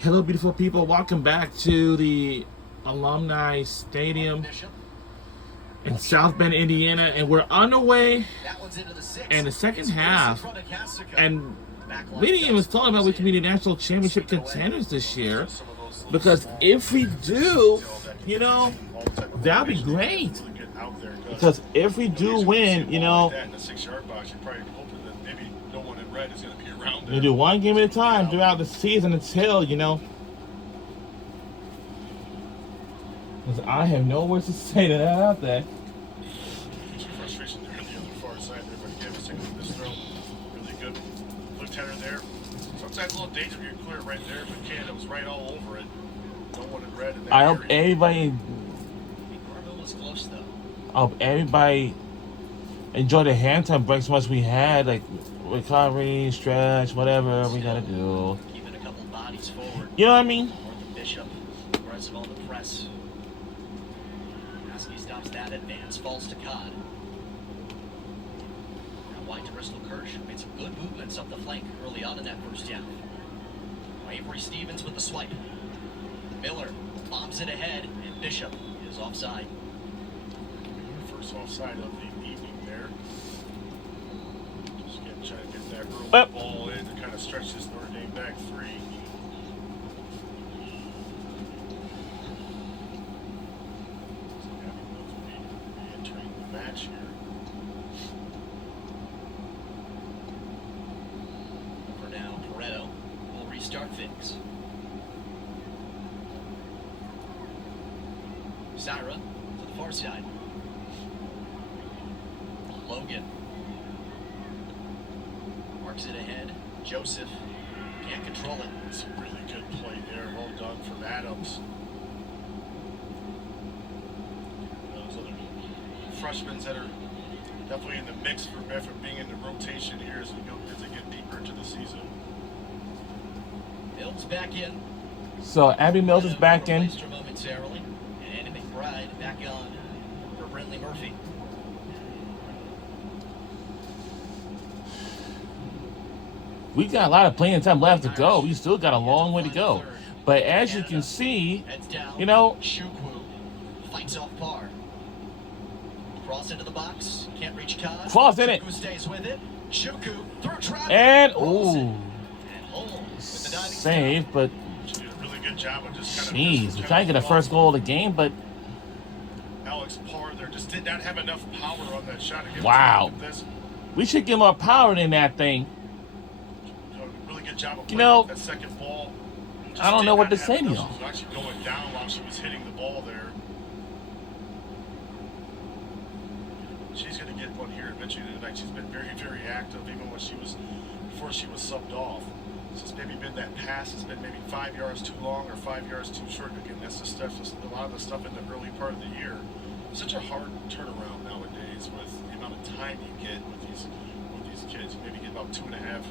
Hello, beautiful people. Welcome back to the Alumni Stadium in South Bend, Indiana. And we're on the way in the second half. And we didn't even thought about we can be the national championship contenders this year. Because if we do, that'd be great. Because if we do win, we do one game at a time throughout the season until, because I have no words to say to that out there. Frustration there on the other far side there, but again, let's take a look at this throw. Really good lift header there. Sometimes a little danger if you're clear right there, but Canada was right all over it. No one in red in that I hope area. everybody. Marvin was close though. I hope everybody enjoyed the hand time breaks much we had, like recovery, stretch, whatever we gotta do. Keeping a couple bodies forward. You know what I mean? North Bishop, aggressive on the press. Husky stops that advance, falls to Cod. Now wide to Bristol Kirsch, made some good movements up the flank early on in that first half. Avery Stevens with the swipe. Miller bombs it ahead, and Bishop is offside. First offside of the evening there. Just again, trying to get that early ball in to kind of stretch this Notre Dame back three. So Abby Mills will be re-entering the match here. For now, Pareto will restart things. Syra to the far side. Logan marks it ahead. Joseph can't control it. It's a really good play there. Well done from Adams. Those other freshmen that are definitely in the mix for being in the rotation here as they get deeper into the season. Mills back in. So Abby Mills is back in. Replaced her momentarily. And Anna McBride back on for Brindley Murphy. We got a lot of playing time left to go. We still got a long way to go. But as you can see, Heads down. Chukwu fights off par. Cross into the box. Can't reach Cod. Cross in it. Chukwu stays with it. Chukwu through traffic. And Rolls it. ooh, And home with the diving save, but She did a really good job of just kind of. jeez, we trying to get a first goal of the game, but Alex Parr there just did not have enough power on that shot. Again, Wow. this we should get more power than that thing. really good job of You playing know, that second ball. Just I don't did know what not to have say to enough. you. She was actually going down while she was hitting the ball there. She's going to get one here eventually tonight. She's been very, very active even when before she was subbed off. It's just maybe been that pass has been maybe 5 yards too long or 5 yards too short. Again, that's the stuff, just a lot of the stuff in the early part of the year. It's such a hard turnaround nowadays with the amount of time you get with these kids. You maybe get about 2.5,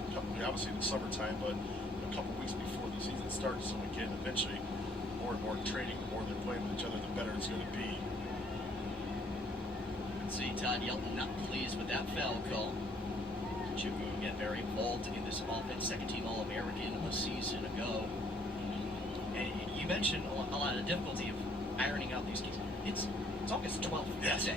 obviously in the summertime, but a couple weeks before the season starts. So again, eventually, more and more training, the more they're playing with each other, the better it's going to be. See Todd Yelton not pleased with that foul call. Chukwu again very involved in this offense, second team All-American a season ago. And you mentioned a lot of difficulty of ironing out these games. It's August 12th. That's it.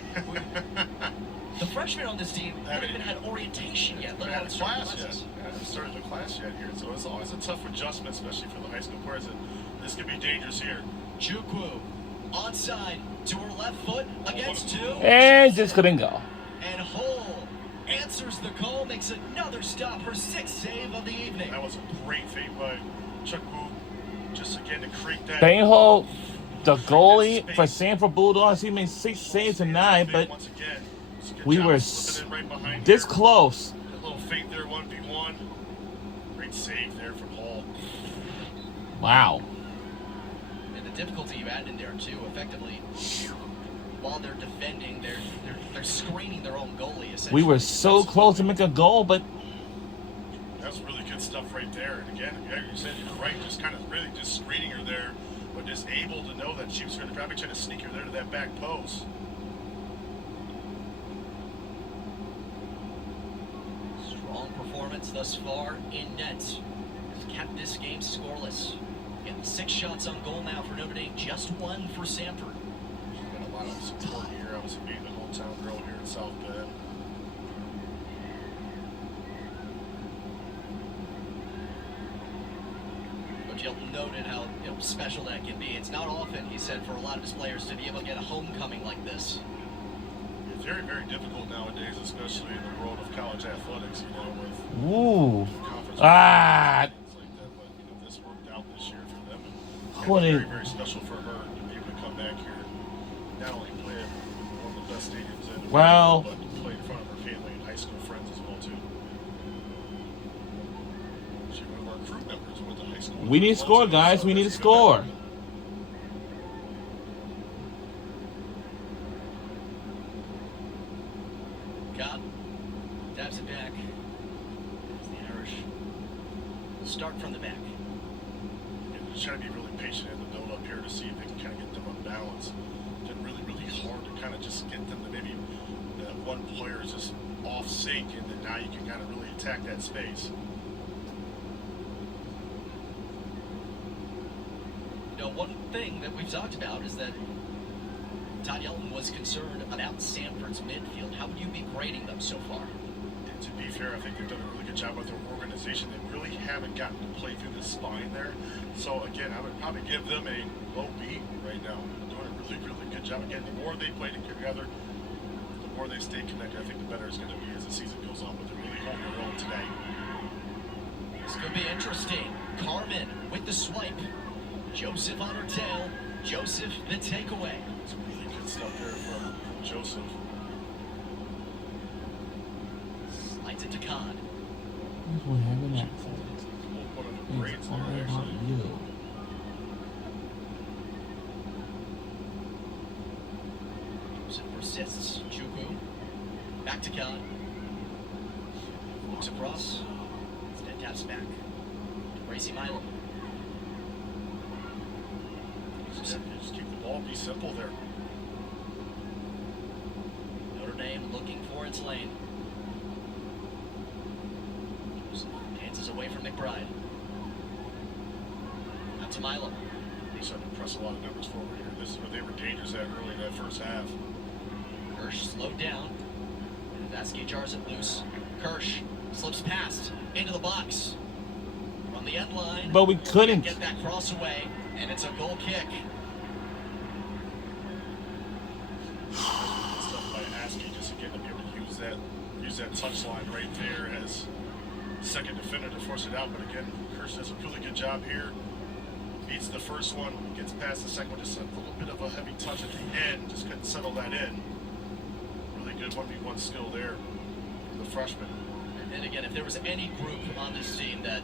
The freshmen on this team haven't even had orientation yet, let alone starting classes. I haven't started the class yet here, so it's always a tough adjustment, especially for the high school players. And this could be dangerous here. Chukwu onside to her left foot against two. And just couldn't go. And Hull answers the call, makes another stop, her sixth save of the evening. That was a great feat by Chukwu, just again to create that. Bainhold, the goalie for Samford Bulldogs, he made 6 saves tonight, but Once again, it's a good we job were slipping in right behind this her. close. That little feint there, 1v1. Great save there from Hall. Wow. And the difficulty you add in there too, effectively, while they're defending, they're screening their own goalie. Essentially, We were so close to make a goal, but That's really good stuff right there. And again, yeah, you said you're right, just kind of really just screening her there, but just able to know that she was going to probably try to sneak her there to that back post. Strong performance thus far in net has kept this game scoreless. 6 shots on goal now for Notre Dame, just 1 for Samford. Got a lot of support here. Obviously being the hometown girl here in South Bend. Coach Hilton noted how special that can be. It's not often, he said, for a lot of his players to be able to get a homecoming like this. It's very, very difficult nowadays, especially in the world of college athletics, with Ooh. conference Ah. things like that. But this worked out this year for them. And What it's is- very, very special for her to be able to come back here, not only play at one of the best stadiums in the Well- world, but to play in front of her family and high school friends as well too. She's one of our crew members with the high school. We need to score, guys. We need to score. God taps it back. As the Irish start from the back. And just trying to be really patient in the build up here to see if they can kind of get them unbalanced. It's been really, really hard to kind of just get them to maybe that one player is just off sync, and then now you can kind of really attack that space. One thing that we've talked about is that Todd Yelton was concerned about Samford's midfield. How would you be grading them so far? And to be fair, I think they've done a really good job with their organization. They really haven't gotten to play through the spine there. So again, I would probably give them a low B right now. They're doing a really, really good job. Again, the more they play together, the more they stay connected, I think the better it's going to be as the season goes on. But they're really holding their own today. This could be interesting. Carmen with the swipe. Joseph on her tail. Joseph the takeaway. Some really good stuff there from Joseph. Slides it to Khan. What happened next? One of the braids It's all there, about actually. you. Joseph persists. Chukwu. Back to Khan. Looks across. Instead taps back. To Gracie Milo. Just keep the ball, be simple there. Notre Dame looking for its lane. Joseph dances away from McBride. Out to Milo. They're starting to press a lot of numbers forward here. This is where they were dangerous at early in that first half. Kirsch slowed down. And Vasquez jars it loose. Kirsch slips past into the box. From the end line. But we couldn't. Get that cross away, and it's a goal kick. Stuff by Askey just again to be able to use that touch line right there as second defender to force it out. But again, Kirsch does a really good job here. Beats the first one, gets past the second one, just a little bit of a heavy touch at the end, just couldn't settle that in. Really good 1v1 skill there from the freshman. And again, if there was any group on this team that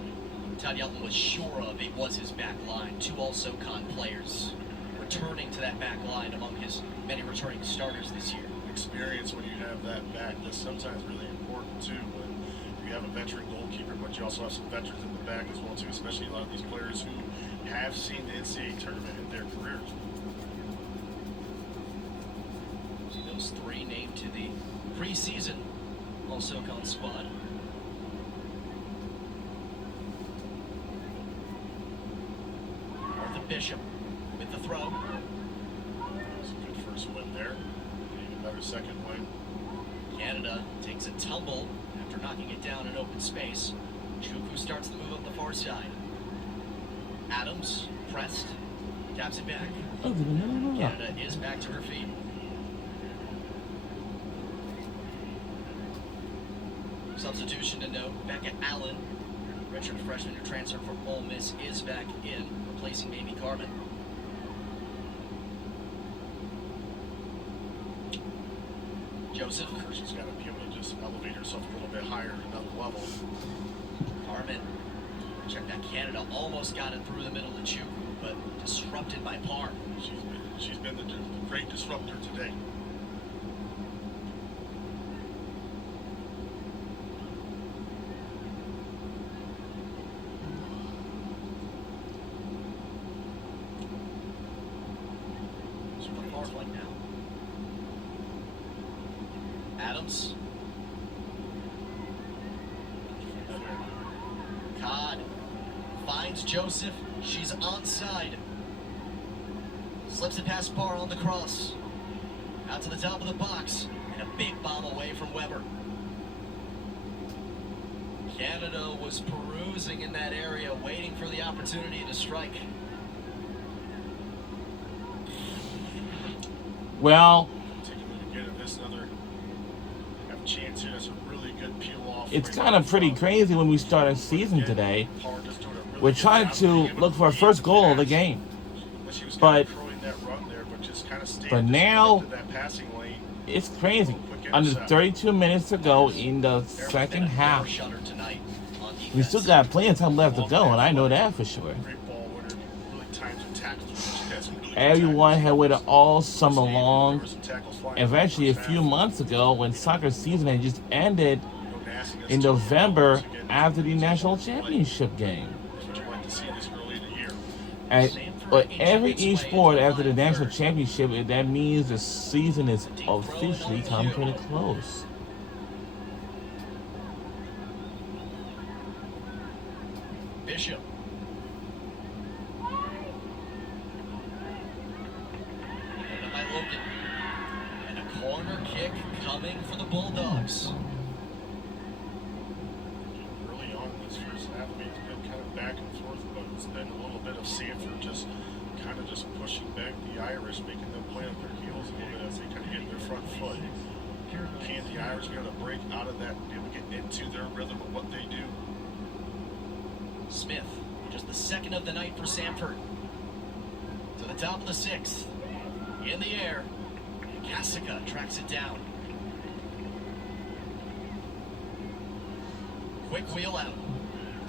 Todd Yelton was sure of, it was his back line. 2 all-SoCon players returning to that back line among his many returning starters this year. Experience when you have that back, that's sometimes really important too. When you have a veteran goalkeeper, but you also have some veterans in the back as well too, especially a lot of these players who have seen the NCAA tournament in their careers. See those 3 named to the preseason all-SoCon squad. Arthur Bishop with the throw. It's a good first win there. Even better second win. Canada takes a tumble after knocking it down in open space. Chukwu starts the move up the far side. Adams pressed, taps it back. Canada is back to her feet. Substitution to note, Becca Allen, redshirt freshman who transferred from Ole Miss, is back in, replacing Amy Carmen. Joseph. She's got to be able to just elevate herself a little bit higher, another level. Carmen. Check that. Canada almost got it through the middle of Chukwu, but disrupted by Parr. She's been the great disruptor today. It's from Parr flank now. Adams. Codd finds Joseph. She's onside. Slips it past Barr on the cross. Out to the top of the box. And a big bomb away from Weber. Canada was perusing in that area, waiting for the opportunity to strike. Well, it's kind of pretty crazy when we start a season today. We're trying to look for our first goal of the game. But now, it's crazy. Under 32 minutes to go in the second half. We still got plenty of time left to go, and I know that for sure. Everyone had waited all summer long. Eventually, a few months ago, when soccer season had just ended in November after the national championship game. But each sport after the national championship, that means the season is officially come to a close. Bishop. And a corner kick coming for the Bulldogs. Early on in this first half, it's been kind of back and forth, but it's been a little bit of Samford just pushing back the Irish, making them play on their heels a little bit as they kind of get their front foot. Can the Irish be able to break out of that and be able to get into their rhythm of what they do? Smith, just the second of the night for Samford. To the top of the sixth. In the air. Kasica tracks it down. Quick wheel out.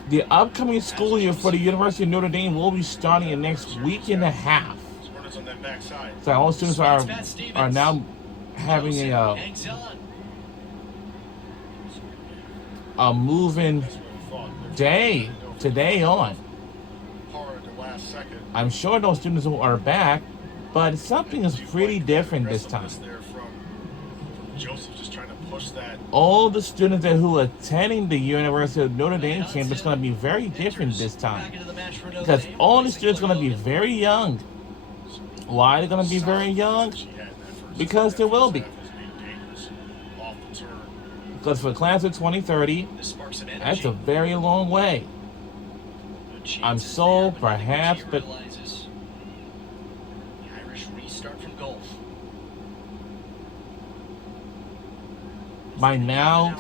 The upcoming school year for the University of Notre Dame will be starting in next week and a half. So all students are now having a moving day today on. I'm sure those students are back, but something is pretty different this time. All the students who are attending the University of Notre Dame camp is going to be very different this time. Because all the students are going to be very young. Why are they going to be very young? Because they will be. Because for the class of 2030, that's a very long way. I'm so perhaps, but by now,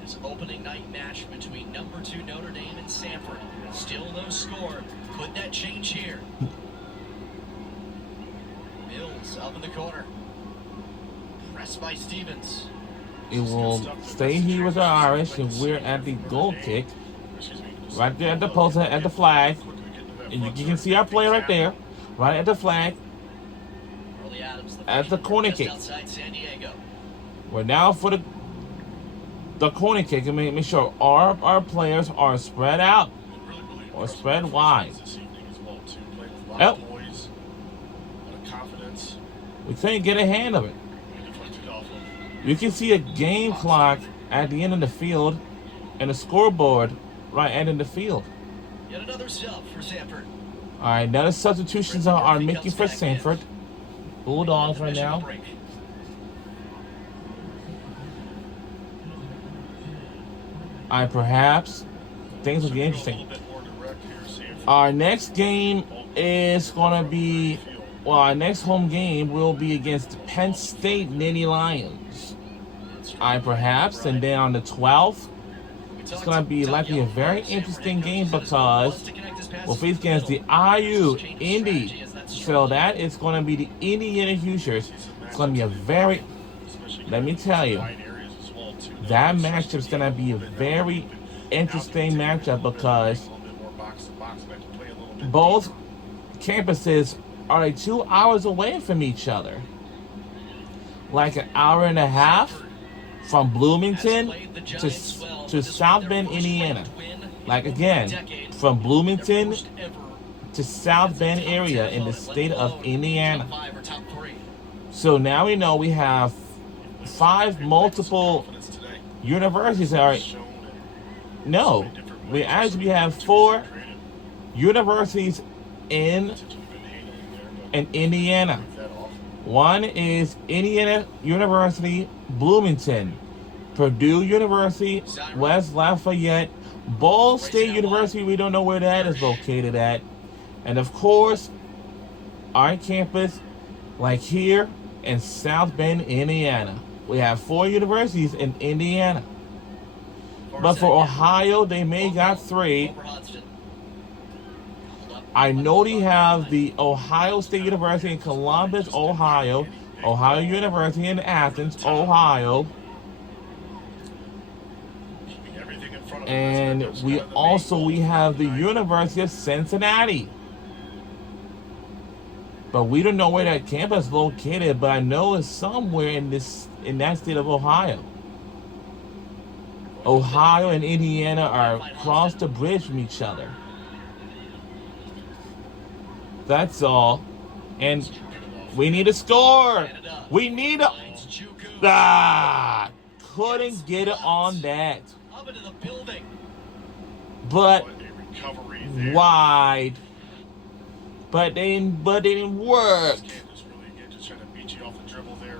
this opening night match between number 2 Notre Dame and Samford. Still no score. Could that change here? Mills up in the corner. Pressed by Stevens. It will stay here with the Irish, and we're at the goal kick. Right there at the post, at the flag. And you can see our player right there. Right at the flag. At the corner kick. We're now for the corner kick, and make sure our players are spread out or spread wide. Yep. We couldn't get a hand of it. You can see a game clock at the end of the field and a scoreboard right at the end of the field. Yet another sub for Samford. All right, now the substitutions are making for Samford. Bulldogs right now. Perhaps things will be interesting. Our next game is going to be, our next home game will be against Penn State Nittany Lions. Perhaps, and then on the 12th, it's going to be likely a very interesting game because we'll face against the IU Indy. So that is going to be the Indiana Hoosiers. It's going to be a very, let me tell you, that matchup is going to be a very interesting matchup because both campuses are like 2 hours away from each other. Like an hour and a half from Bloomington to South Bend, Indiana. Like again, from Bloomington to South Bend area in the state of Indiana. So now we know we have 5 multiple universities that are, no, we actually have 4 universities in Indiana. One is Indiana University, Bloomington, Purdue University, West Lafayette, Ball State University, we don't know where that is located at. And of course, our campus, like here in South Bend, Indiana. We have 4 universities in Indiana. But for Ohio, they may got 3. I know they have the Ohio State University in Columbus, Ohio, Ohio University in Athens, Ohio, and we have the University of Cincinnati. But we don't know where that campus is located, but I know it's somewhere in that state of Ohio. Ohio and Indiana are across the bridge from each other. That's all. And we need a score. We need a... couldn't get it on that. But wide. But they didn't work.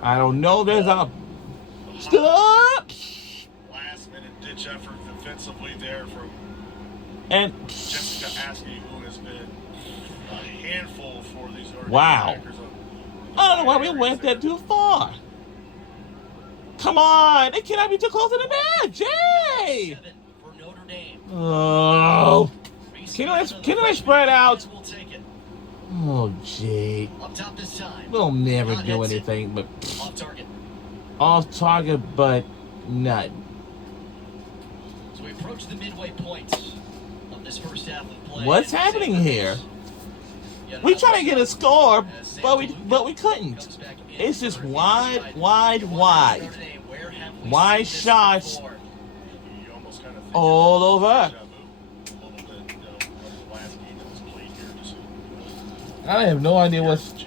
I don't know. There's a... Stop! Last minute ditch effort defensively there from Jessica Askey, who has been a handful for these wow. I don't know why we went that too far. Come on, it cannot be too close to the net, Jay. Oh, can I spread out? Oh, Jay. We'll never do anything but off target, but not. So we approach the midway point of this first half of play. What's happening here? We try to get a score, but we couldn't. It's just wide shots all over. I have no idea what's... It's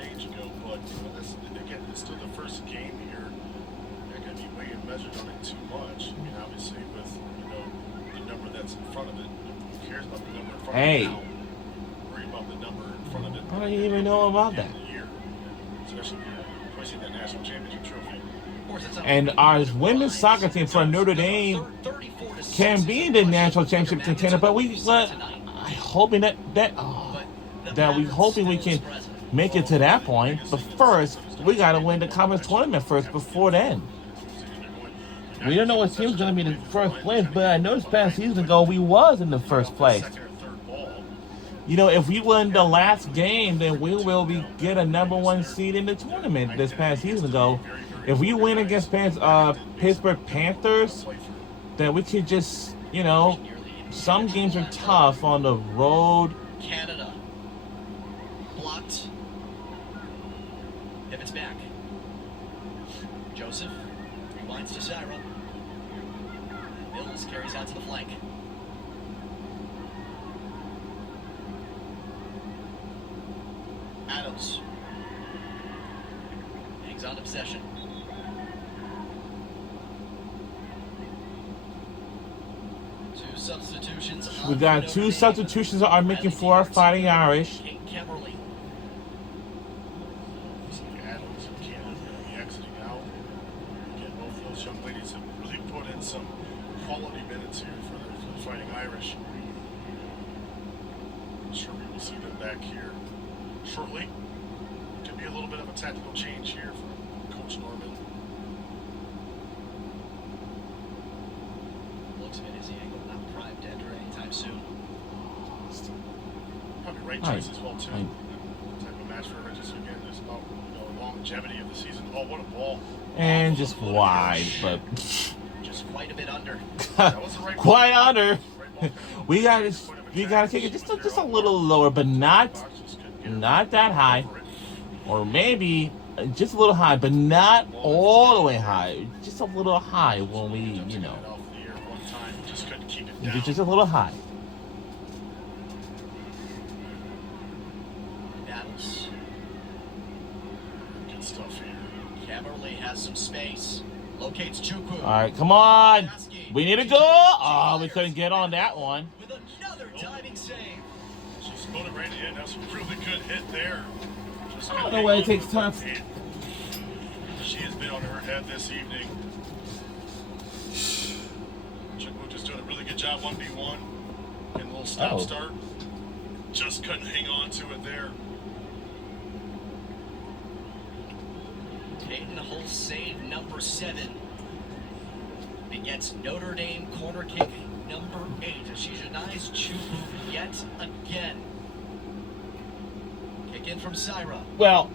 still the first game here. They're going to be weighing measured on it too much. I mean, obviously with, the number that's in front of it. Who cares about the number in front of it now? Worry about the number in front of it. I don't even know about that. Especially pushing that national championship trophy. And our women's soccer team for Notre Dame can be the national championship contender, but we hoping we can make it to that point. But first, we got to win the conference tournament first before then. We don't know what team's going to be in the first place, but I know this past season ago we was in the first place. If we win the last game, then we will get a #1 seed in the tournament this past season ago. If we win against Pittsburgh Panthers, then we could just, some games are tough on the road. Canada. Blocked. Pivots back. Joseph rewinds to Sarah. Mills carries out to the flank. Adams hangs on to possession. Two substitutions. We got 2 substitutions that are making for our Fighting Irish. Kimberly. Adams and Canada going to be exiting out. Again, both those young ladies have really put in some quality minutes here for the Fighting Irish. I'm sure we will see them back here shortly. Could be a little bit of a tactical change here from Coach Norman. Looks at his angle, not primed to enter anytime soon. Probably right choice as well too. Type of match for her. Just again, there's about longevity of the season. Oh, what a ball! And just wide, but just quite a bit under. That was the right quite under. We gotta kick it just a little lower, but not that high, or maybe just a little high, but not all the way high. Just a little high when we, just a little high. Battles. Good stuff here. Camerley has some space. Locates Chukwu. All right, come on. We need to go. Oh, we couldn't get on that one. With another diving save. put it right in. That's a really good hit there. Just I don't know why it takes time. She has been on her head this evening. Chukwu just doing a really good job 1v1. Getting a little start. Just couldn't hang on to it there. Peyton Hull save number 7 against Notre Dame corner kick number 8 as she denies Chukwu yet again. Kick in from Syra. Well,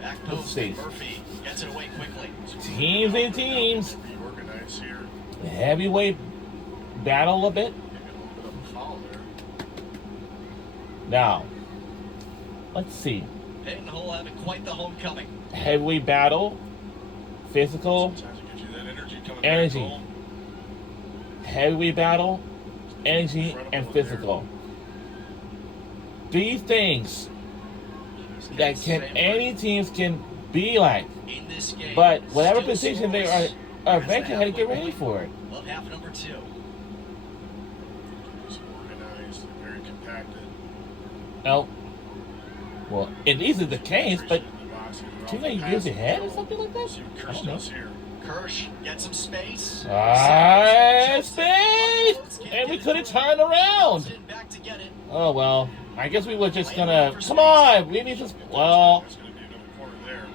Back let's post. see. Murphy gets it away quickly. Teams and teams. Reorganize here. Heavyweight battle a bit. Maybe a little bit of a foul there. Now, let's see. Peyton Hull having quite the homecoming. Heavyweight battle. Physical. Sometimes it gives you that energy coming Energy. back home. Heavyweight battle. Energy and physical. These things that can any teams can be like. In this game, But whatever still position they scoreless. are eventually had to get ready for it. Of half number 2. It's organized, very compacted. No. Well, it is the case, but too many years ahead or something like that? See what I Kirsch don't know. does here. Kirsch gets some space. Space! And we couldn't turn around. Back to get it. Oh, well. I guess we were just gonna... Come on! We need to... Well, There's going to be another corner there.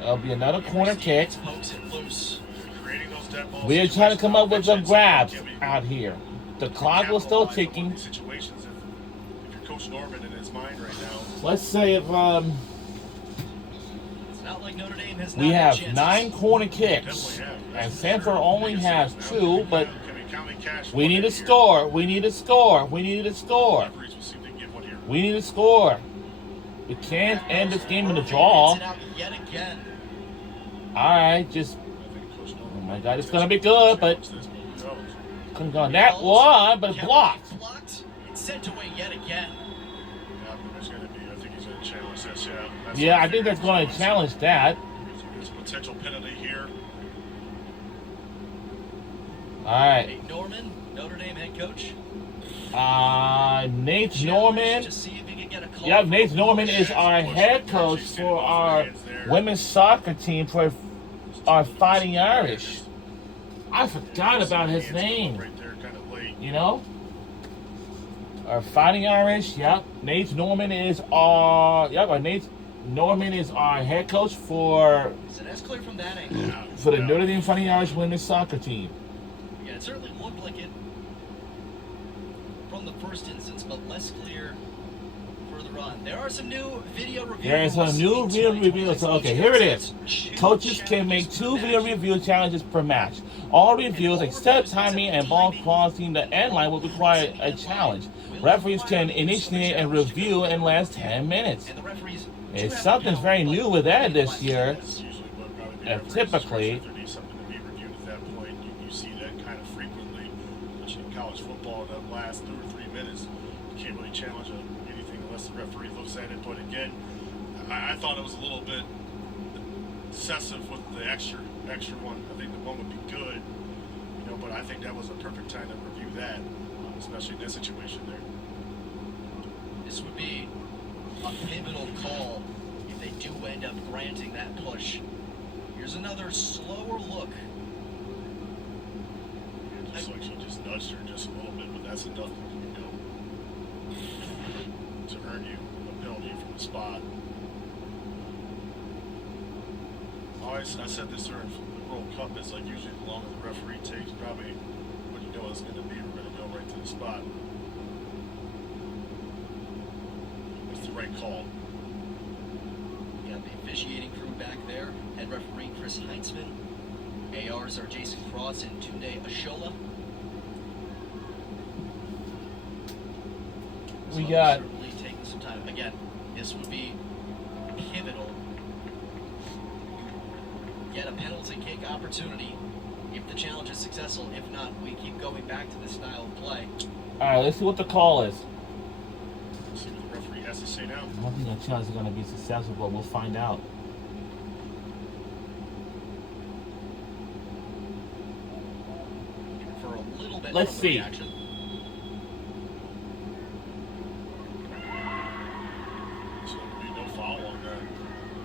there'll be another corner kick. Pokes it loose. Creating those dead balls. We're trying to come up with some grabs Can we out here. The clock was still capitalize on one of ticking. these situations if you're Coach Norman in his mind right now? Let's say if It's not like Notre Dame has we not had have chances. 9 corner kicks, Definitely have. and That's for Samford sure. only Biggest has difference 2, now. but Can we count and cash we one need in to here? score. We need to score. We need to score. Referees will see if they can get one here. We need to score. We can't end this game in a draw. Gets it out yet again. Alright, just... I think Coach Norman Oh my God, it's gonna be good, but... Who knows? Couldn't go on that one, but blocked. Blocked. It's sent away yet again. Yeah, there's going to be, I think he's going to challenge this. That's Yeah, what I think that's going to challenge that. There's a potential penalty here. Alright. Nate Norman, Notre Dame head coach. Nate Challenge Norman. to see if he can get a call. Yep, Nate Norman is our head coach for our women's soccer team for our Fighting Irish. I forgot about his name. Right there, kind of late. You know? Our Fighting Irish, yep. Nate Norman is our... Yep, Nate Norman is our head coach for So that's clear from that angle. Yeah, the yeah. Notre Dame Fighting Irish women's soccer team. Yeah, it certainly looked like it from the first instance, but less clear further on. There are some new video reviews. There is a new video review. So, okay, here it is. Coaches can make 2 video review challenges per match. All reviews except timing and ball crossing the end line will require a challenge. Referees can initiate and review in last 10 minutes. And the referees It's something's very new with that this year. That's usually what probably the And referees typically- express if there needs something to be reviewed at that point. You see that kind of frequently, especially in college football. That last 2 or 3 minutes, you can't really challenge anything unless the referee looks at it. But again, I thought it was a little bit excessive with the extra one. I think the one would be good, but I think that was a perfect time to review that, especially in that situation there. This would be a pivotal call if they do end up granting that push. Here's another slower look. It just like she just nudged her just a little bit, but that's enough, to earn you a penalty from the spot. I said this during the World Cup, it's like usually the longer the referee takes, probably what you know it's going to be, we're going to go right to the spot. It's the right call. You got the officiating crew back there. Head referee Chris Heinzman. ARs are Jason Cross and Tunde Ashola. We So got- certainly taking some time. Again, this would be pivotal. Get a penalty kick opportunity if the challenge is successful. If not, we keep going back to this style of play. Alright, let's see what the call is. See what the referee has to say now. I don't think the challenge is going to be successful, but we'll find out. For a little bit Let's of see. reaction.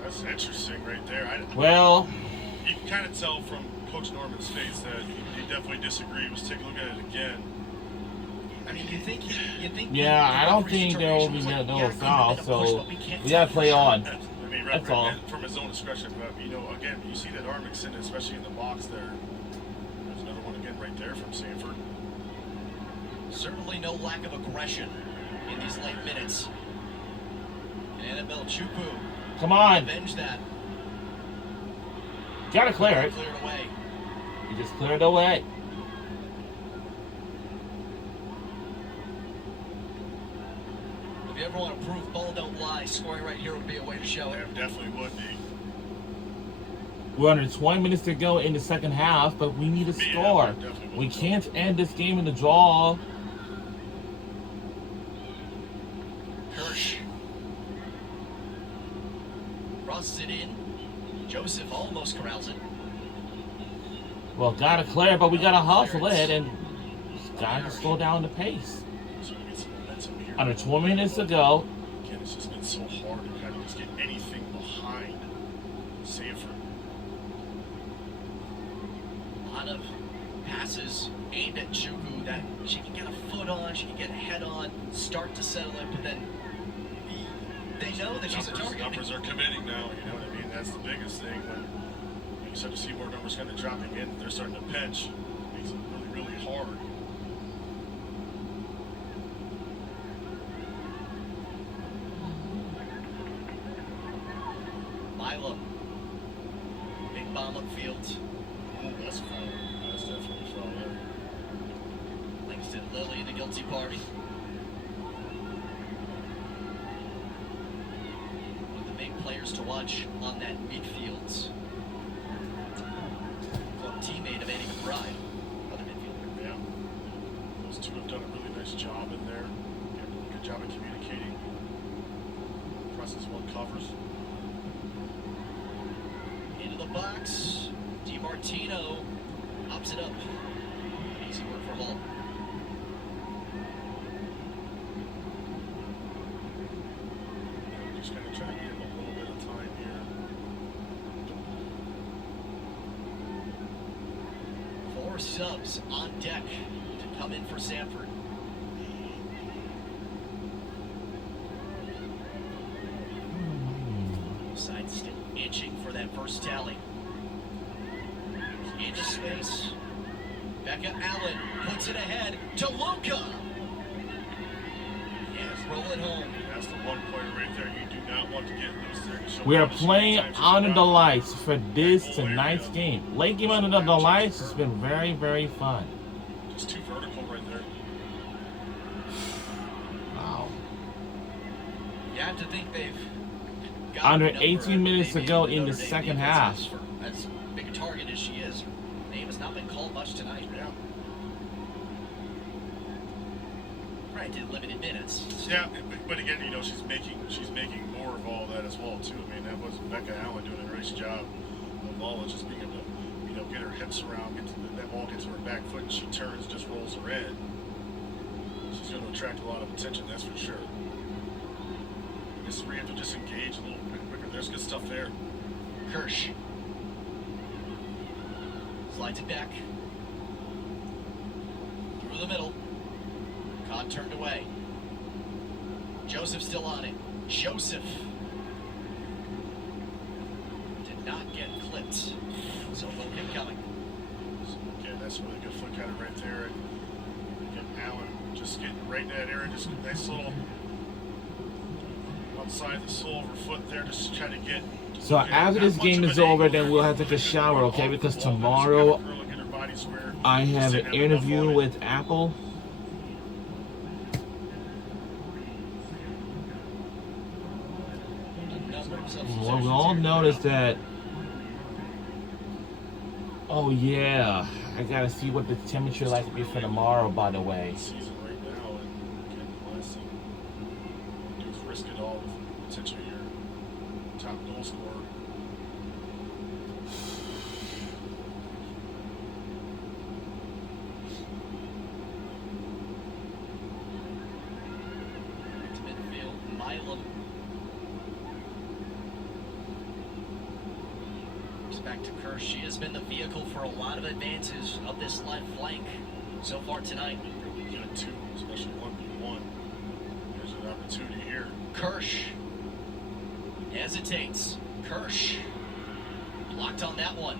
That's interesting right there. Well, You can kind of tell from Coach Norman's face that he definitely disagreed. Let's take a look at it again. I mean, you think yeah, I don't think there will be no foul, so we gotta play on. I mean, That's all. From his own discretion, but again, you see that arm extended, especially in the box there. There's another one again right there from Samford. Certainly no lack of aggression in these late minutes. And Annabelle Chukwu Come on, avenge that. gotta clear it. Cleared away. You just cleared away. If you ever want to prove ball don't lie, scoring right here would be a way to show it. Yeah, definitely would be. We're under 20 minutes to go in the second half, but we need a score. We can't end this game in a draw. Kirsch crosses it in. Joseph almost corrals it. Well, gotta clear, but we gotta hustle it and gotta slow down the pace. So we get some momentum here. Under 20 minutes to go. Again, it's just been so hard to kind of just get anything behind Samford. A lot of passes aimed at Chukwu that she can get a foot on, she can get a head on, start to settle in, but then they know that she's a target. Numbers are committing now, you know what I mean? That's the biggest thing. When you start to see more numbers kind of dropping in, they're starting to pinch. It makes it really, really hard. Milo. Big bomb upfield. Oh, that's foul. That's definitely foul there. Langston Lilly, the guilty party. One of the main players to watch on that midfield. Club teammate of Annie McBride, other midfielder. Yeah. Those two have done a really nice job in there. Good job of communicating. Presses one covers. Into the box. DiMartino pops it up. Easy work for Hull. Just kind of trying to give him a little bit of time here. 4 subs on deck to come in for Samford. Side still itching for that first tally. Into space. Becca Allen puts it ahead to Luca. Yes, roll it home. That's the one player right there you do not want to get loose there. To show We are how playing many times under she's the around. lights for this tonight's game. Late game under the lights has been very, very fun. Just too vertical right there. Wow. You have to think they've got Under a number 18 minutes to maybe go the in the Notre Dame second defense half. has for as big a target as she is. Her name has not been called much tonight. Yeah. Right, did limited minutes. Yeah, but again, she's making more of all that as well too. I mean, that was Becca Allen doing a nice job of all of just being able to, get her hips around, that ball gets to her back foot, and she turns, just rolls her in. She's going to attract a lot of attention, that's for sure. We have to just engage a little bit quicker. There's good stuff there. Kirsch slides it back through the middle. Cod turned away. Joseph still on it. Joseph did not get clipped. So low kick coming. So, again, that's a really good foot counter right there. And again, Allen just getting right in that area, just a nice little outside the sole of her foot there, just trying to get. So after this game is over, then we'll have to take a shower, okay? Because tomorrow I have an interview with Apple. Well, we all noticed that. Oh yeah, I gotta see what the temperature like to be for tomorrow. By the way. Season right now, and again, the last thing you do is risk it all with potentially your top goal scorer. To midfield, Milam. back to Kirsch. She has been the vehicle for a lot of advances of this left flank so far tonight. Really good too, especially 1v1. There's an opportunity here. Kirsch hesitates. Kirsch blocked on that one.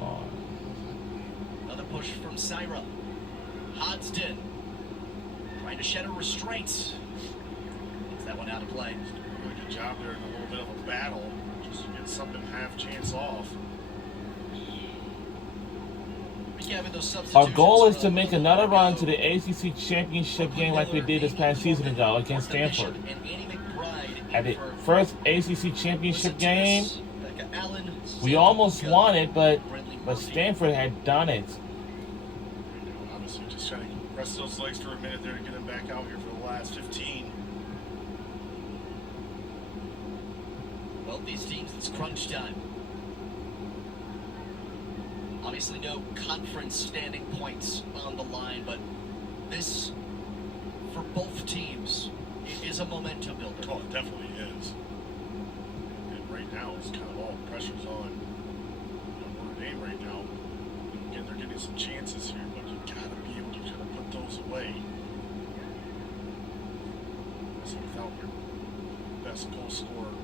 Oh, Lord. Another push from Syra. Hodgson trying to shed her restraints. Gets that one out of play. Really good job there in a little bit of a battle. Just to get something half chance off. Our goal is to make another run to the ACC championship game like we did this past season ago against Samford. At the first ACC championship game, we almost won it, but Samford had done it. Obviously, just trying to rest those legs for a minute there to get them back out here for the last 15. Both these teams, it's crunch time. Obviously, no conference standing points on the line, but this, for both teams, it is a momentum builder. Oh, it definitely is. And right now, it's kind of all pressure's on Notre Dame right now. Again, they're getting some chances here, but you gotta be able to kind of put those away. So without your best goal scorer.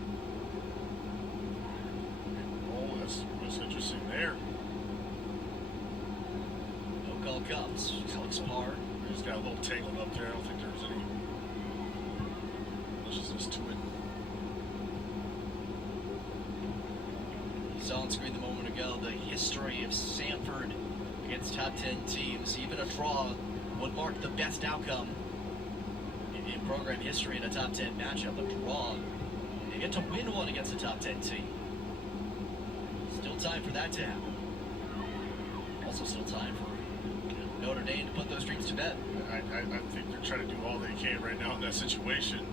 Oh, that's interesting there. No call comes. Alex Parr. He's got a little tangled up there. I don't think there was any maliciousness to it. You saw on screen a moment ago the history of Samford against top 10 teams. Even a draw would mark the best outcome in program history in a top 10 matchup. A draw. You get to win one against a top 10 team. Still time for that to happen. Also still time for Notre Dame to put those dreams to bed. I think they're trying to do all they can right now in that situation.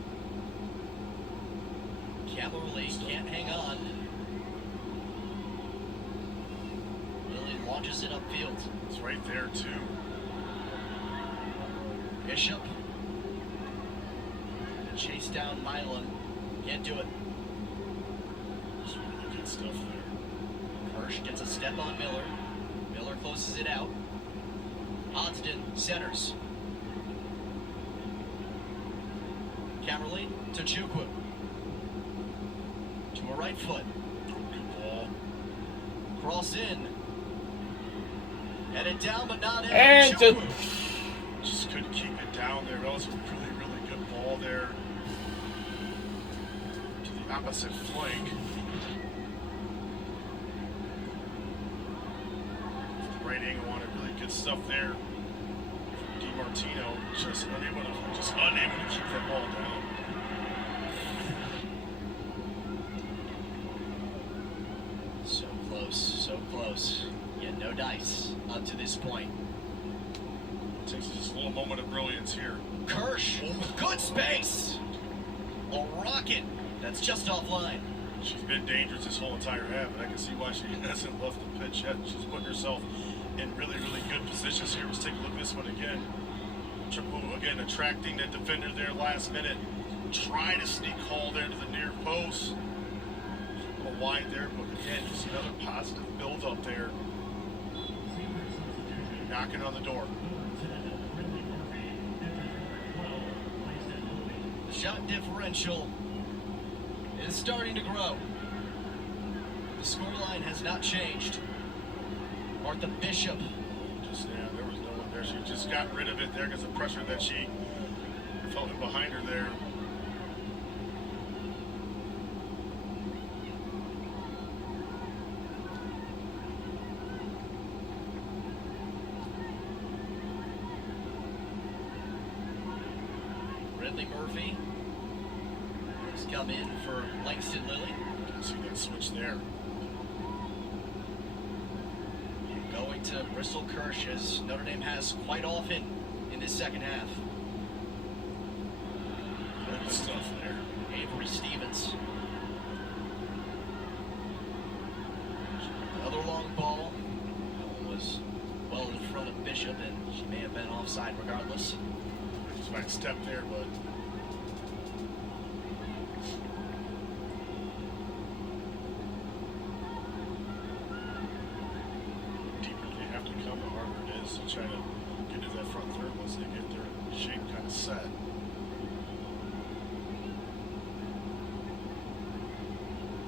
Cameron can't hang on. Lily launches it upfield. It's right there, too. Bishop. Chase down Milan. Can't do it. Just really good stuff there. Kirsch gets a step on Miller. Miller closes it out. Hodgson centers. Camerly to Chukwu. To a right foot. Good ball. Cross in. Headed down, but not in. And Just couldn't keep it down there. That was a really, really good ball there. To the opposite flank. Right angle on it, really good stuff there. DiMartino just unable to keep that ball down. So close, so close. Yet no dice up to this point. It takes just a little moment of brilliance here. Kirsch, good space. A rocket that's just offline. She's been dangerous this whole entire half, and I can see why she hasn't left the pitch yet. She's putting herself in really, really good positions here. Let's take a look at this one again. Triple again, attracting the defender there last minute. Try to sneak haul there to the near post. A little wide there, but again, just another positive build up there. Knocking on the door. The shot differential is starting to grow. The scoreline has not changed. Martha Bishop. There was no one there. She just got rid of it there because of the pressure that she felt in behind her there. Ridley Murphy has come in for Langston Lilly. See that switch there. Going to Bristol Kirsch, as Notre Dame has quite often in this second half. Good stuff there. Avery Stevens. Another long ball. That one was well in front of Bishop, and she may have been offside regardless. Just might step there, but still trying to get to that front third once they get their shape kind of set.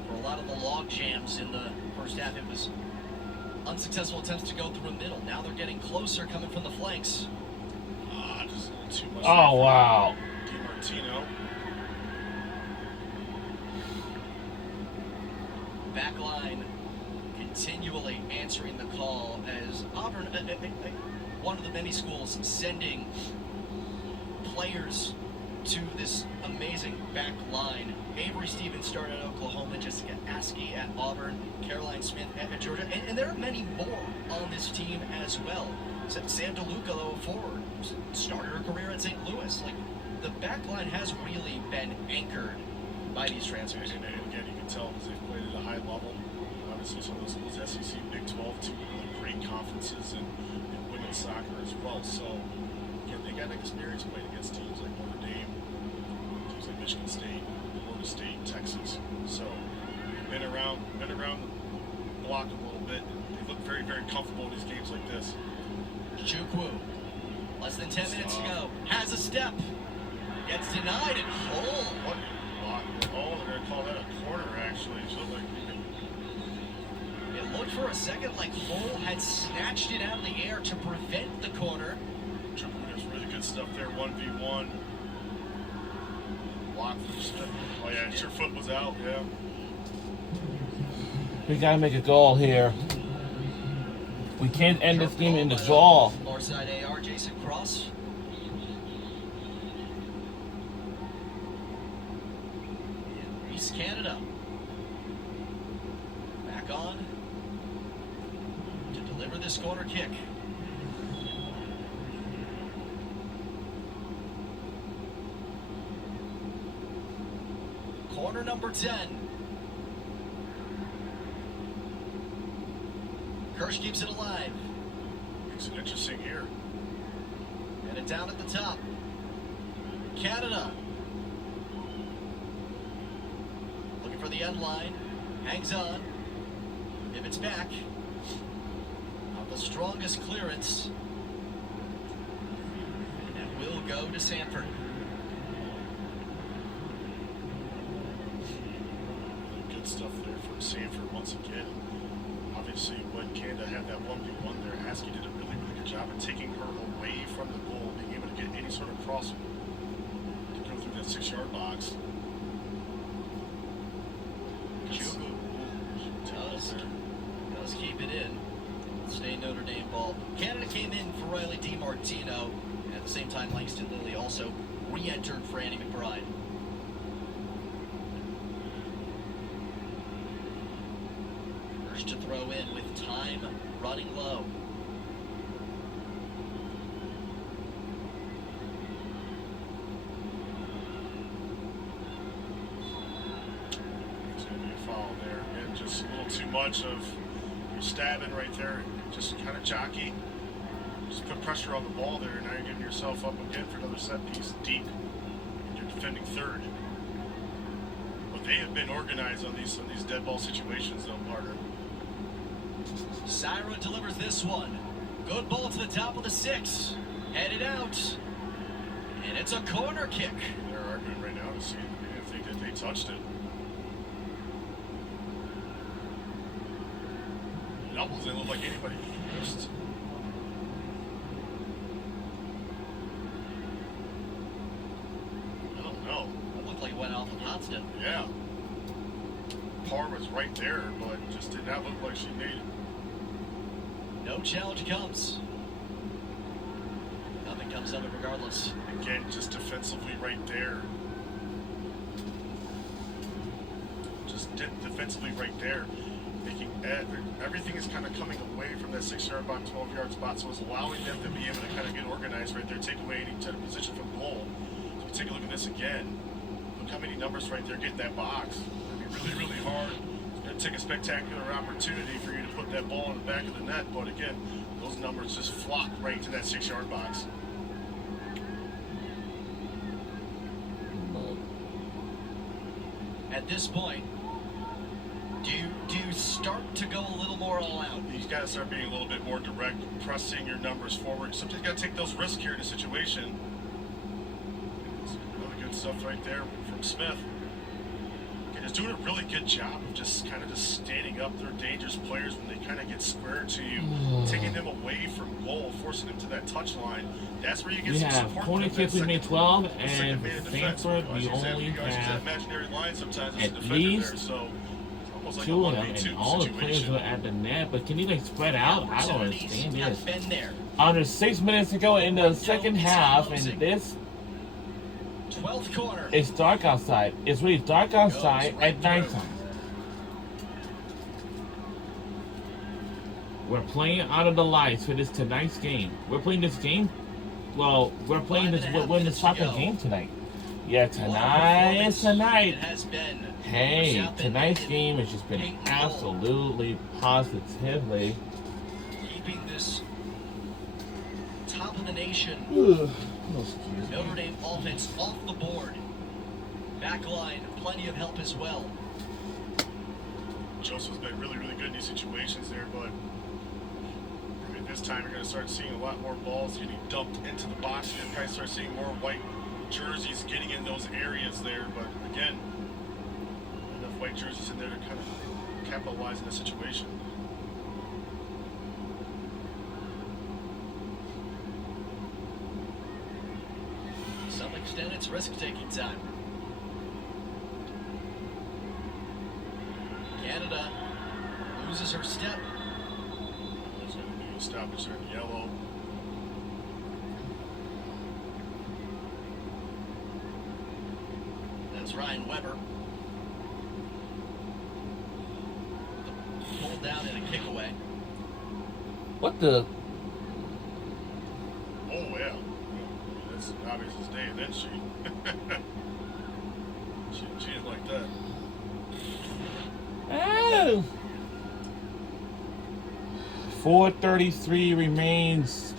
For a lot of the log jams in the first half, it was unsuccessful attempts to go through the middle. Now they're getting closer coming from the flanks. Just a little too much. Oh, wow. DiMartino. Back line continually answering the call as Auburn, one of the many schools sending players to this amazing back line. Avery Stevens started at Oklahoma, Jessica Askey at Auburn, Caroline Smith at Georgia, and there are many more on this team as well. Sam DeLuca, though, forward, started her career at St. Louis. Like, the back line has really been anchored by these transfers. And again, you can tell because they've played at a high level. Obviously, some of those schools, SEC, Big 12, two really great conferences in women's soccer as well. So, again, they got experience playing against teams like Notre Dame, teams like Michigan State, Florida State, Texas. So, been around the block a little bit. They look very, very comfortable in these games like this. Chukwu, less than 10 minutes to go, has a step, gets denied, and Hull. What block? Oh, they're going to call that a corner, actually. So, like, it looked for a second like Hull had snatched it out of the air to prevent the corner. There's really good stuff there, 1v1. Block for Smith. Oh, yeah, your foot was out, yeah. We gotta make a goal here. We can't end this game in the draw. Far side AR, Jason Cross. And East Canada. Back on to deliver this corner kick. Corner number 10. Kirsch keeps it alive. Makes it interesting here. And it down at the top. Canada. Looking for the end line. Hangs on. Pivots back. Not the strongest clearance. And will go to Samford. Good stuff there from Samford once again. Obviously, when Canada had that 1v1 there, Askey did a really, really good job of taking her away from the goal, being able to get any sort of cross to go through that 6-yard box. Chukwu does keep it in. Stay Notre Dame ball. Canada came in for Riley DiMartino. At the same time, Langston Lilly also re-entered for Annie McBride. First to throw in with time running low. There's going to be a foul there. And just a little too much of your stabbing right there. Just kind of jockey. Just put pressure on the ball there. Now you're getting yourself up again for another set piece deep. And you're defending third. But they have been organized on these dead ball situations, though, partner. Syra delivers this one. Good ball to the top of the 6. Headed out. And it's a corner kick. They're arguing right now to see if they think that they touched it. It almost didn't look like anybody first. I don't know. That looked like it went off of Hotston. Yeah. Par was right there, but just did not look like she made it. No challenge comes. Nothing comes of it regardless. Again, just defensively right there. Just defensively right there. Making everything is kind of coming away from that 6-yard box, 12-yard spot, so it's allowing them to be able to kind of get organized right there, take away any type of position from goal. So take a look at this again. Look how many numbers right there get in that box. It'll be really, really hard. It's going to take a spectacular opportunity for you to put that ball in the back of the net, but again, those numbers just flock right to that 6-yard box. At this point, Do you start to go a little more all out? You got to start being a little bit more direct, pressing your numbers forward. Sometimes you got to take those risks here in a situation. Really good stuff right there from Smith. And he's doing a really good job of just kind of just standing up their dangerous players when they kind of get squared to you, taking them away from goal, forcing them to that touch line. That's where you get We some have support. Corner Kids, we made 12, and second man in defense, Samford, we because only you guys use that have imaginary line sometimes as a at defender least there, so it's almost like a 2 of them, 1v2 and all the players situation. are at the net. But can you like spread out? I don't understand Have this. been there. Under 6 minutes to go in the second half, and this 12th corner. it's dark outside. It's really dark outside at nighttime. We're playing out of the lights for this tonight's game. We're playing this game. Well, we're playing this. We're in the soccer game tonight. Yeah, tonight is tonight. It has been. Hey, tonight's game has just been absolutely positively. Keeping this top of the nation. Notre Dame offense off the board. Back line, plenty of help as well. Joseph's been really, really good in these situations there, but I mean, this time you're going to start seeing a lot more balls getting dumped into the box. You're going to probably start seeing more white jerseys getting in those areas there, but again, enough white jerseys in there to kind of capitalize in the situation. To some extent, it's risk-taking time. Canada loses her step. There's a new stoppage there in yellow. That's Ryan Weber. Pulled down in a kick away. What the? Oh, yeah. That's obvious as day, and then she didn't like that. Oh. 4:33 remains.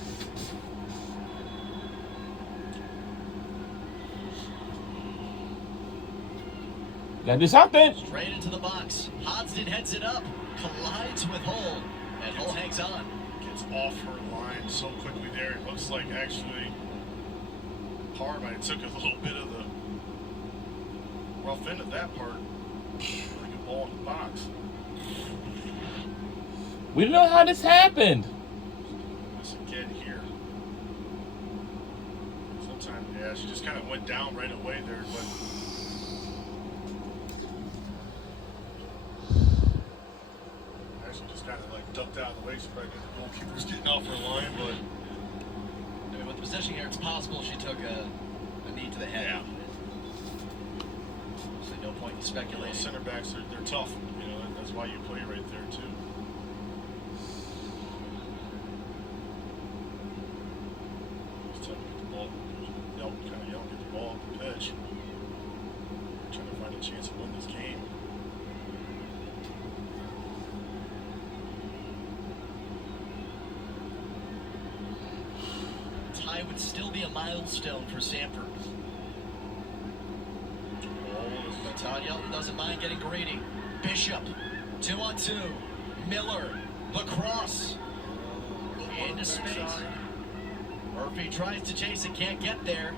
Gotta do something. Straight into the box. Hodsden heads it up. Collides with Hull. And Hull hangs on. Gets off her line so quickly there. It looks like actually Parr might have took a little bit of the rough end of that part. Really good ball in the box. We don't know how this happened. This again here. Sometimes, yeah, she just kind of went down right away there, but actually just kind of like ducked out of the way. She probably the goalkeeper's getting off her line, but I mean, with the position here, it's possible she took a knee to the head. yeah. So no point in Those speculating. center backs, they're tough. You know, that's why you play right there too. Just trying to get the ball, kind of get the ball up the pitch. Trying to find a chance to win this game. Tie would still be a milestone for Samford. But Todd Yelton doesn't mind getting greedy. Bishop, 2-on-2. Miller, lacrosse. Into space. Murphy tries to chase it, can't get there.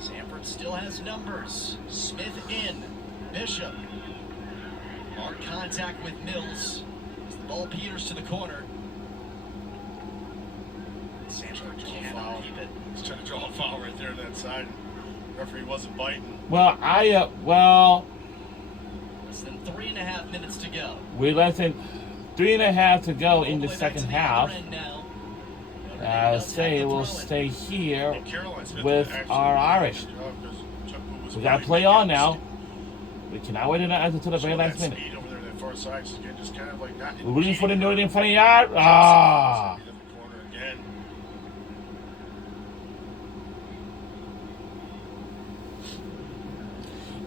Samford still has numbers. Smith in. Bishop. Hard contact with Mills. As the ball peters to the corner. Samford cannot keep it. He's trying to draw a foul right there on that side. Referee wasn't biting. Well, Less than 3.5 minutes to go. we're less than 3.5 to go in the All way back second to the half. other end now. Notre Dame I'll does say have the we'll throw-in. stay here And Caroline Smith with actually our did a Irish. good job because Chuck Boo was We gotta right play there. on now. We cannot wait until the very Showing last that minute. speed over there on that far side. She's again just kind of like not We're rooting for the Notre Dame in funny yard. Ah. the corner again.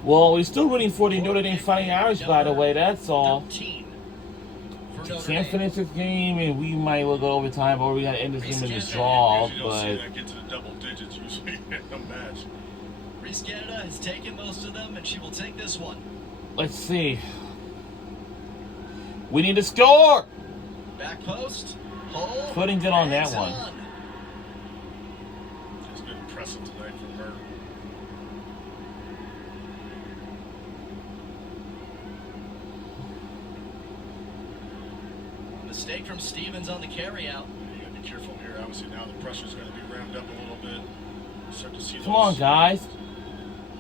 Well, we're still rooting for the Notre Dame Fighting Irish, by the way. That's all. 13 for We Notre can't Dame. finish this game, and we might well go overtime, or we gotta end this game in a Usually draw. Usually don't see But that get to the double digits usually in a match. Reese Canada has taken most of them, and she will take this one. let's see. We need to score. Back post. Hole. Couldn't get on that Hangs one. on. It's been impressive tonight from her. Mistake from Stevens on the carryout. You gotta be careful here. Obviously now the pressure's gonna be ramped up a little bit. Start to see Come on, guys.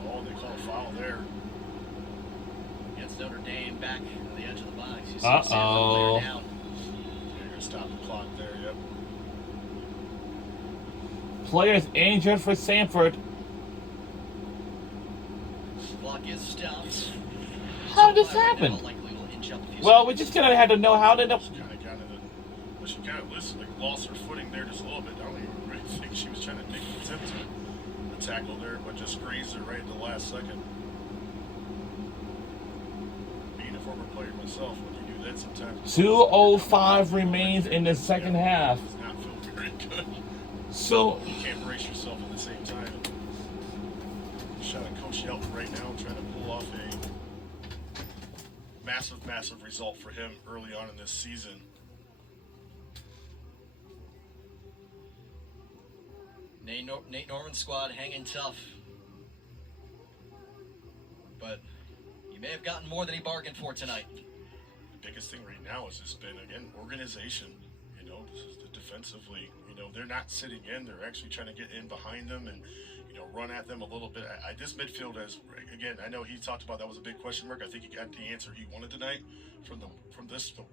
Oh, they call a foul there. Gets Notre Dame back on the edge of the box. You see Uh-oh. Samford down. You're gonna stop the clock there. Yep. Players injured for Samford. Clock is stopped. How did this Right now, happen? likely will inch up a few Well, we seconds. just kind of had to know how to know. She kind of got into the. Well, she kind of lost her footing there just a little bit. I don't even really think she was trying to make an attempt to the tackle there, but just grazed her right at the last second. Being a former player myself, when you do that sometimes. 2:05 remains in the second half. Does not feel very good. So, You can't brace yourself at the same time. Shot at Coach Yelton right now, trying to pull off a massive result for him early on in this season. Nate Norman's squad hanging tough. But you may have gotten more than he bargained for tonight. The biggest thing right now has just been, again, organization. You know, this is the defensively. You know, they're not sitting in. They're actually trying to get in behind them and, you know, run at them a little bit. This midfield has, again, I know he talked about that was a big question mark. I think he got the answer he wanted tonight from the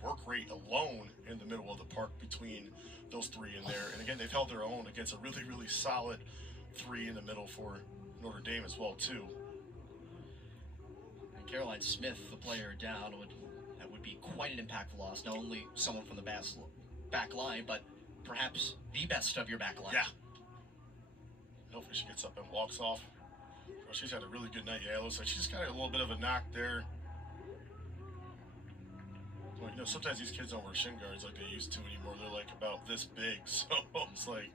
work rate alone in the middle of the park between those three in there. And again, they've held their own against a really solid three in the middle for Notre Dame as well too. And Caroline Smith, the player down, that would be quite an impactful loss. Not only someone from the back line, but perhaps the best of your back line. Yeah. Hopefully she gets up and walks off. Well, she's had a really good night. Yeah, it looks like she's got a little bit of a knock there. Well, you know, sometimes these kids don't wear shin guards like they used to anymore. They're like about this big, so it's like.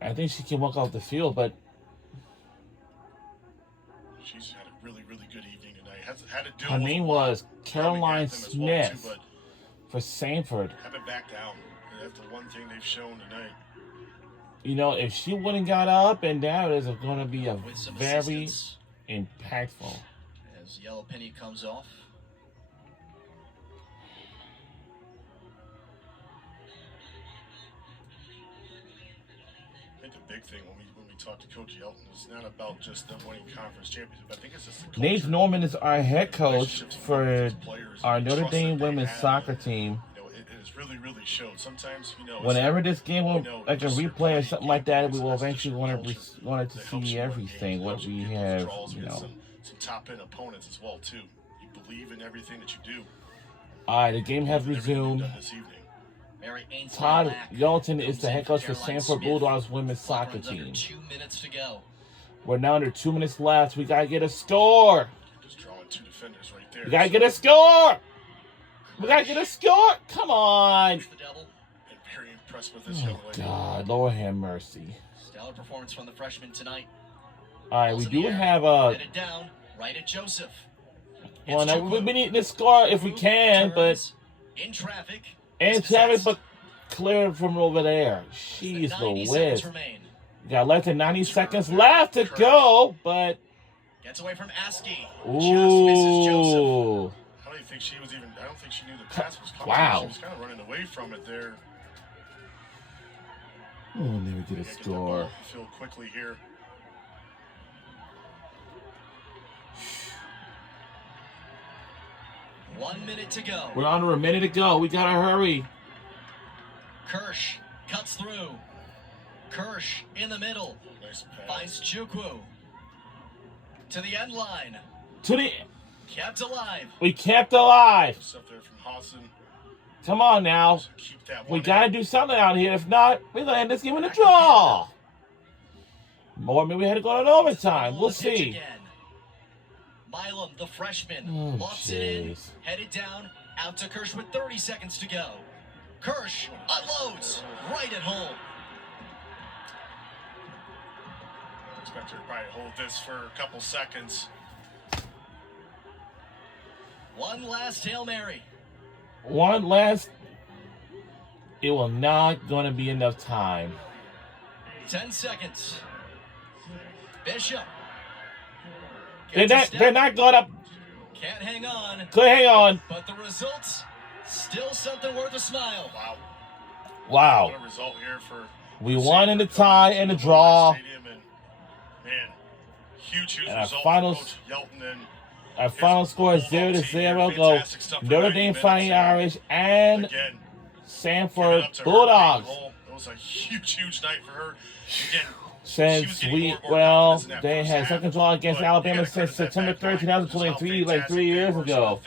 I think she can walk off the field, but She's had a really good evening tonight. Had to do. her name was Caroline Smith but for Samford. haven't backed down. That's the one thing they've shown tonight. You know, if she wouldn't got up and down, it's going to be a With some very assistance impactful. as Yellow Penny comes off. I think the big thing when we talk to Coach Yelton, it's not about just them winning conference championship. I think it's just the culture. Nate Norman is our head coach for our Notre Dame women's soccer team. You know, it has really showed. Sometimes, you know, Whenever this game will like a replay or something like that, we will eventually want to see everything what we have. You know. Some top end opponents as well too. You believe in everything that you do. All right, the game has resumed. This evening. Mary Ainsley Todd Lack Yelton is comes the in head coach for Caroline Samford Smith. Bulldogs women's Clock soccer runs under team. 2 minutes to go. We're now under 2 minutes left. We gotta get a score. Just drawing two defenders right there. We gotta get a score. We gotta get a score. Come on. The double. Been very impressed with this young Oh lady. God, Lord have mercy. Stellar performance from the freshman tonight. All right, we Balls in the do air. have a. Headed down, right at Joseph. Well, It's now, Chukwu. we need to score if we can, but Turns in traffic. and It's Travis, but possessed. clear from over there. Jeez 90 seconds Louise. remain. Got less than 90 seconds left to go, but Gets away from Askey. Just misses Joseph. ooh, I don't even think she was even. I don't think she knew the pass was coming. Wow. She was kind of running away from it there. we'll never get a Get that ball score. off the field quickly here. One minute to go. We're under a minute to go. We gotta hurry. Kirsch cuts through. Kirsch in the middle. Nice pass. Finds Chukwu. To the end line. To the, Kept alive. we kept alive. Stuff there from Hawson. Come on now. So keep that We one gotta in. do something out here. If not, we're gonna end this game in a draw. Or maybe we had to go to overtime. We'll Pitch see. again. Milam, the freshman, Oh, lofts it in, jeez. headed down, out to Kirsch with 30 seconds to go. Kirsch unloads right at home. Expect her to probably hold this for a couple seconds. One last Hail Mary. one last. It will not going to be enough time. 10 seconds. Bishop. They're not going up. Can't hang on. Could hang on. But the results, still something worth a smile. Wow. What a result here for. We won in the tie and the draw. Man, huge And result. Our final score is 0-0. Go Notre Dame Fighting Irish and Samford Bulldogs. It was a huge night for her. Again, Since they had second draw against Alabama since September 3rd, 2023, like 3 years ago.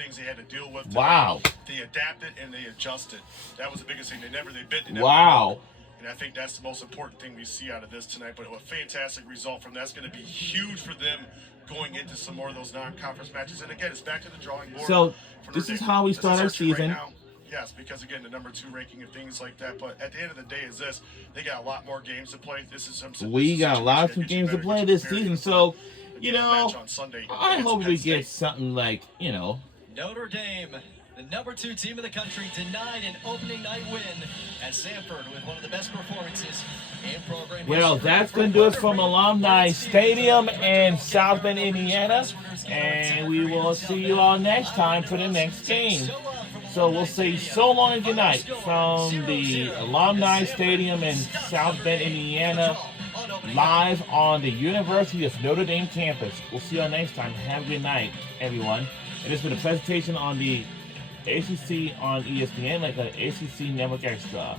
Wow. They adapted and they adjusted. That was the biggest thing. They bit. Wow. And I think that's the most important thing we see out of this tonight. But a fantastic result from that's going to be huge for them going into some more of those non-conference matches. And again, it's back to the drawing board. So this is how we start our season. Right now. Yes, because again, the number 2 ranking and things like that. But at the end of the day, they got a lot more games to play. We got a lot of games to play this season. So, I hope we get something like, Notre Dame, the number 2 team in the country, denied an opening night win at Samford with one of the best performances in program Well, history. that's going to do it from Alumni Stadium in South Bend, Indiana. And we will see you all next time for the next game. So we'll say so long and good night from the Alumni Stadium in South Bend, Indiana, live on the University of Notre Dame campus. We'll see you all next time. Have a good night, everyone. And this has been a presentation on the ACC on ESPN, like an ACC Network Extra.